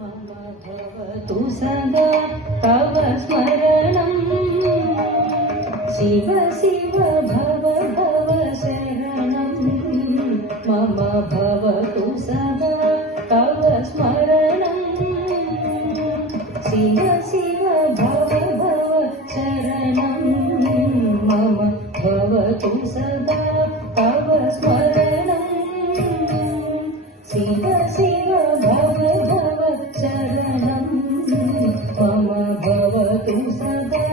भवतु सदा तव स्मरणं शिव शिव भव भव शरणं मम भवतु सदा तव स्मरणं शिव शिव भव भव शरणं मम भवतु सदा तव स्मरणं शिव शिव भव भव शरणं मम भवतु सदा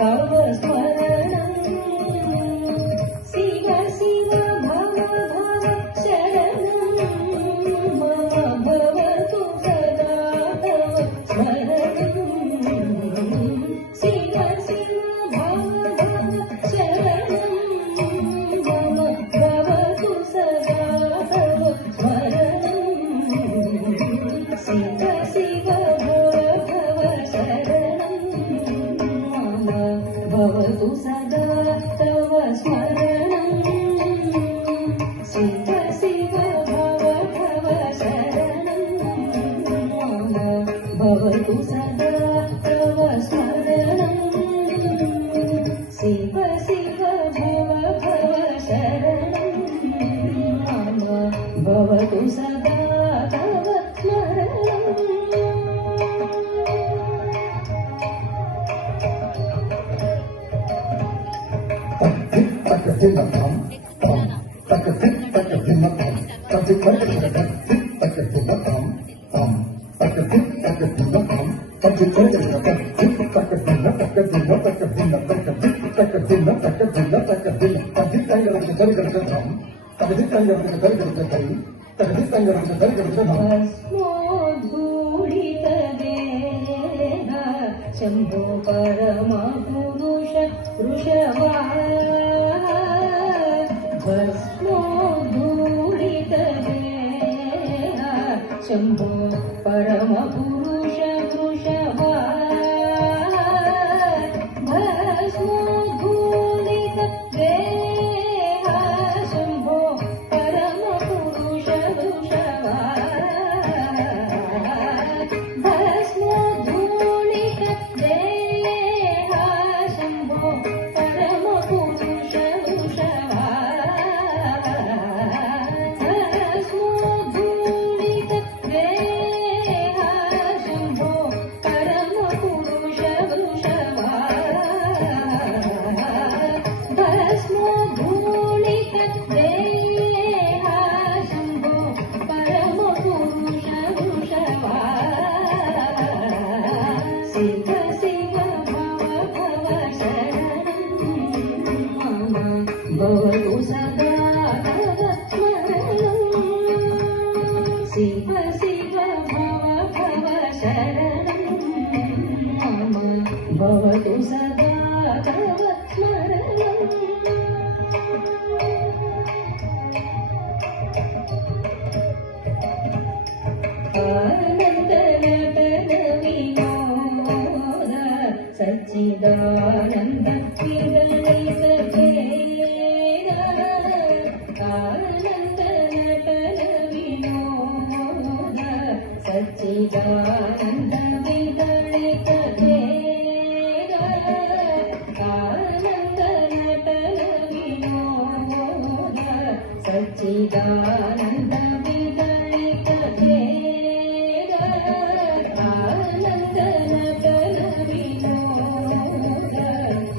तव स्मरणं शिव शिव भव भव शरणं मम भवतु सदा तव स्मरणं शिव शिव भव भव शरणं मम भवतु सदा तव स्मरणं शिव शिव भव भव शरणं मम भवतु सदा तव स्मरणं शिव शिव भव भव शरणं मम भवतु सदा तव स्मरणं शिव शिव भव भव शरणं मम भवतु सदा तव स्मरणं भस्मोद्धूलितदेह शम्भो परमपुरुष वृषभा भस्मोद्धूलितदेह शम्भो परमपुरुष वृषभा भस्मोद्धूलितदेह शम्भो परमपुरुष वृषभा भस्मोद्धूलितदेह शम्भो परमपुरुष वृषभा भस्मोद्धूलितदेह शम्भो परमपुरुष वृषभा भस्मोद्धूलितदेह शम्भो परमपुरुष वृषभा शिव शिव भव भव शरणं मम भवतु सदा तव स्मरणं शिव शिव भव भव शरणं मम भवतु सदा तव स्मरणं आनन्दनटनविनोद सच्चिदानन्द विदलितभेद आनन्दनटनविनोद सच्चिदानन्द विदलितभेद आनन्दनटनविनोद सच्चिदानन्द विदलितभेद आनन्दनटनविनोद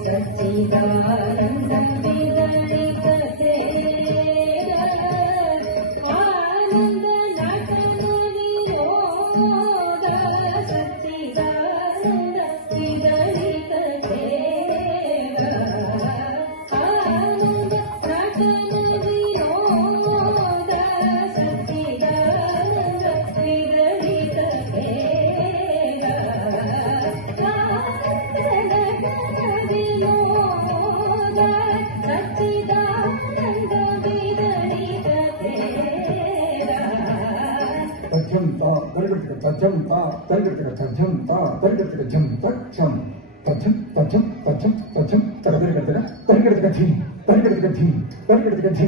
सच्चिदानन्द विदलितभेद आनन्दनटनविनोद सच्चिदानन्द विदलितभेद आनन्दनटनविनोद सच्चिदानन्द विदलितभेद आनन्दनटनविनोद सच्चिदानन्द विदलितभेद तज्जंता तर्गटक तज्जंता तर्गटक तज्जंता तर्गटक जं तज्जं तज्जं तज्जं तज्जं तज्जं तर्गटक झी तर्गटक झी तर्गटक झी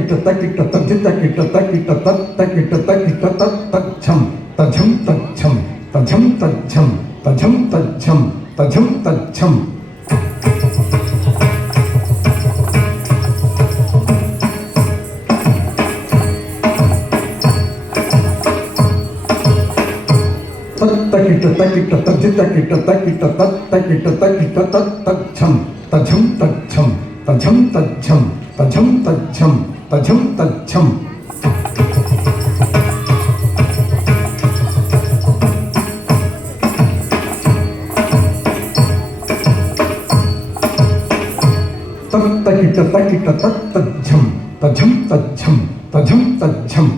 ತಕ್ಕಿಟ್ಟ ತಜ್ಜಿತ್ತಕ್ಕಿಟ್ಟ ತಕ್ಕಿಟ್ಟ ತಕ್ಕಿಟ್ಟ ತಕ್ಕಿಟ್ಟ ತಜ್ಜಂ ತಜ್ಜಂ ತಜ್ಜಂ ತಜ್ಜಂ ತಜ್ಜಂ ತಜ್ಜಂ ತಜ್ಜಂ ತಜ್ಜಂ ತಜ್ಜಂ ತಕ್ಕಿಟ್ಟ ತಕ್ಕಿಟ್ಟ ತಜ್ಜಿತ್ತಕ್ಕಿಟ್ಟ ತಕ್ಕಿಟ್ಟ ತಕ್ಕಿಟ್ಟ ತಕ್ಕಿಟ್ಟ ತಜ್ಜಂ ತಜ್ಜಂ ತಜ್ಜಂ ತಜ್ಜಂ ತಜ್ಜಂ ತಜ್ಜಂ ತಜ್ಜಂ ತಜ್ಜಂ ತಜ್ಜಂ ತಕ್ಕಿಟ್ಟ ತಕ್ಕಿಟ್ಟ ತಜ್ಜಂ ತಜ್ಜಂ ತಜ್ಜಂ ತಜ್ಜಂ ತಜ್ಜಂ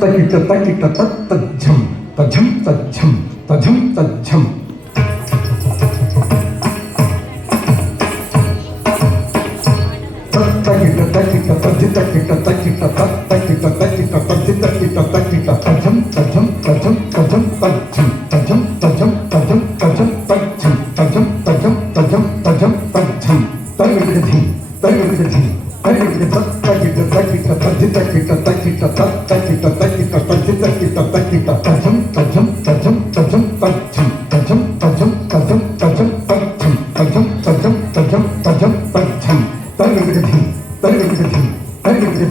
ತಕ್ಕಿಟ್ಟ ತಕ್ಕಿಟ್ಟ ತಜ್ಜಂ ತಜ್ಜಂ ತಜ್ಜಂ ತಜ್ಜಂ ತಜ್ಜಂ ತಕ್ಕಿಟ್ಟ ತಕ್ಕಿಟ್ಟ ತಜ್ಜಿತ್ತಕ್ಕಿಟ್ಟ ತಕ್ಕಿಟ್ಟ ತಕ್ಕಿಟ್ಟ ತಕ್ಕಿಟ್ಟ ತಜ್ಜಿತ್ತಕ್ಕಿಟ್ಟ ತಕ್ಕಿಟ್ಟ ತಜ್ಜಂ ತಜ್ಜಂ ತಜ್ಜಂ ತಜ್ಜಂ ತಜ್ಜಂ ತಜ್ಜಂ ತಜ್ಜಂ ತಜ್ಜಂ ತಜ್ಜಂ ತಜ್ಜಂ ತಜ್ಜಂ ತಜ್ಜಂ ತಜ್ಜಂ ತಜ್ಜಂ ತರ್ಗಡಿಗಧಿ ತರ್ಗಡಿಗಧಿ ತರ್ಗಡಿಗ ತಕ್ಕಿಟ್ಟ ತಕ್ಕಿಟ್ಟ ತಜ್ಜಿತ್ತಕ್ಕಿಟ್ಟ ತಕ್ಕಿಟ್ಟ ತಕ್ಕಿಟ್ಟ ತಕ್ಕಿಟ್ಟ ತಜ್ಜಿತ್ತಕ್ಕಿಟ್ಟ ತಕ್ಕಿಟ್ಟ ತಜ್ಜಂ ತಜ್ಜಂ ತಜ್ಜಂ ತಜ್ಜಂ ತಜ್ಜಂ ತಜ್ಜಂ ತಜ್ಜಂ ತಜ್ಜಂ ತಜ್ಜಂ ತಜ್ಜಂ ತಜ್ಜಂ ತಜ್ಜಂ ತಜ್ಜಂ ತಜ್ಜಂ ತಜ್ಜಂ ತರ್ಗಡಿಗಧಿ ತರ್ಗಡಿಗಧಿ ತರ್ಗಡಿಗ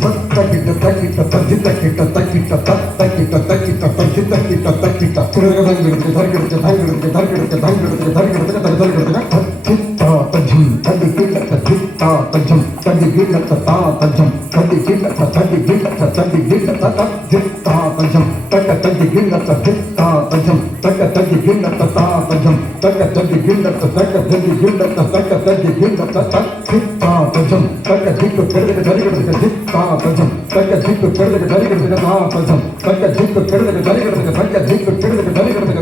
ತಕ್ಕಿಟ್ಟ ತಕ್ಕಿಟ್ಟ ತಜ್ಜಿತ್ತಕ್ಕಿಟ್ಟ ತಕ್ಕಿಟ್ಟ ತಕ್ಕಿಟ್ಟ ತಕ್ಕಿಟ್ಟ ತಜ್ಜಿತ್ತಕ್ಕಿಟ್ಟ ತಕ್ಕಿಟ್ಟ ತರ್ಗಡಿಗ ತರ್ಗಡಿಗ ತರ್ಗಡಿಗ ತರ್ಗಡಿಗ ತರ್ಗಡಿಗ ತರ್ಗಡಿಗ ತರ್ಗಡಿಗ ತಜ್ಜಿತ್ತ ತಜ್ಜಂ ತಜ್ಜಿಗಿಲ್ಲ ತಜ್ಜಿತ್ತ ತಜ್ಜಂ ತಜ್ಜಿಗಿಲ್ಲ ತಾ ತಜ್ಜಂ ತಜ್ಜಿಗಿಲ್ಲ ತಜ್ಜಿಗಿಲ್ಲ ತಜ್ಜಿಗಿಲ್ಲ ತಜ್ಜಿತ್ತ ತಜ್ಜಂ ತಕ್ಕ ತಜ್ಜಿಗಿಲ್ಲ ತಜ್ಜಿತ್ತ ತಜ್ಜಂ ತಕ್ಕ ತಜ್ಜಿಗಿಲ್ಲ ತಾ ತಜ್ಜಂ ತಕ್ಕ ತಜ್ಜಿಗಿಲ್ಲ ತಕ್ಕ ತಜ್ಜಿಗಿಲ್ಲ ತಕ್ಕ ತಜ್ಜಿಗಿಲ್ಲ ತಜ್ಜಿತ್ತ ತಜ್ಜಂ ತಕ್ಕ ದಿಕ್ಕು ಕೆಳಗೆ ತರಿಗಡಿಗ ಜಿತ್ತ ತಜ್ಜಂ ತಕ್ಕ ದಿಕ್ಕು ಕೆಳಗೆ ತರಿಗಡಿಗ ತಾ ತಜ್ಜಂ ತಕ್ಕ ದಿಕ್ಕು ಕೆಳಗೆ ತರಿಗಡಿಗ ತಕ್ಕ ದಿಕ್ಕು ಕೆಳಗೆ ತರಿಗಡಿಗ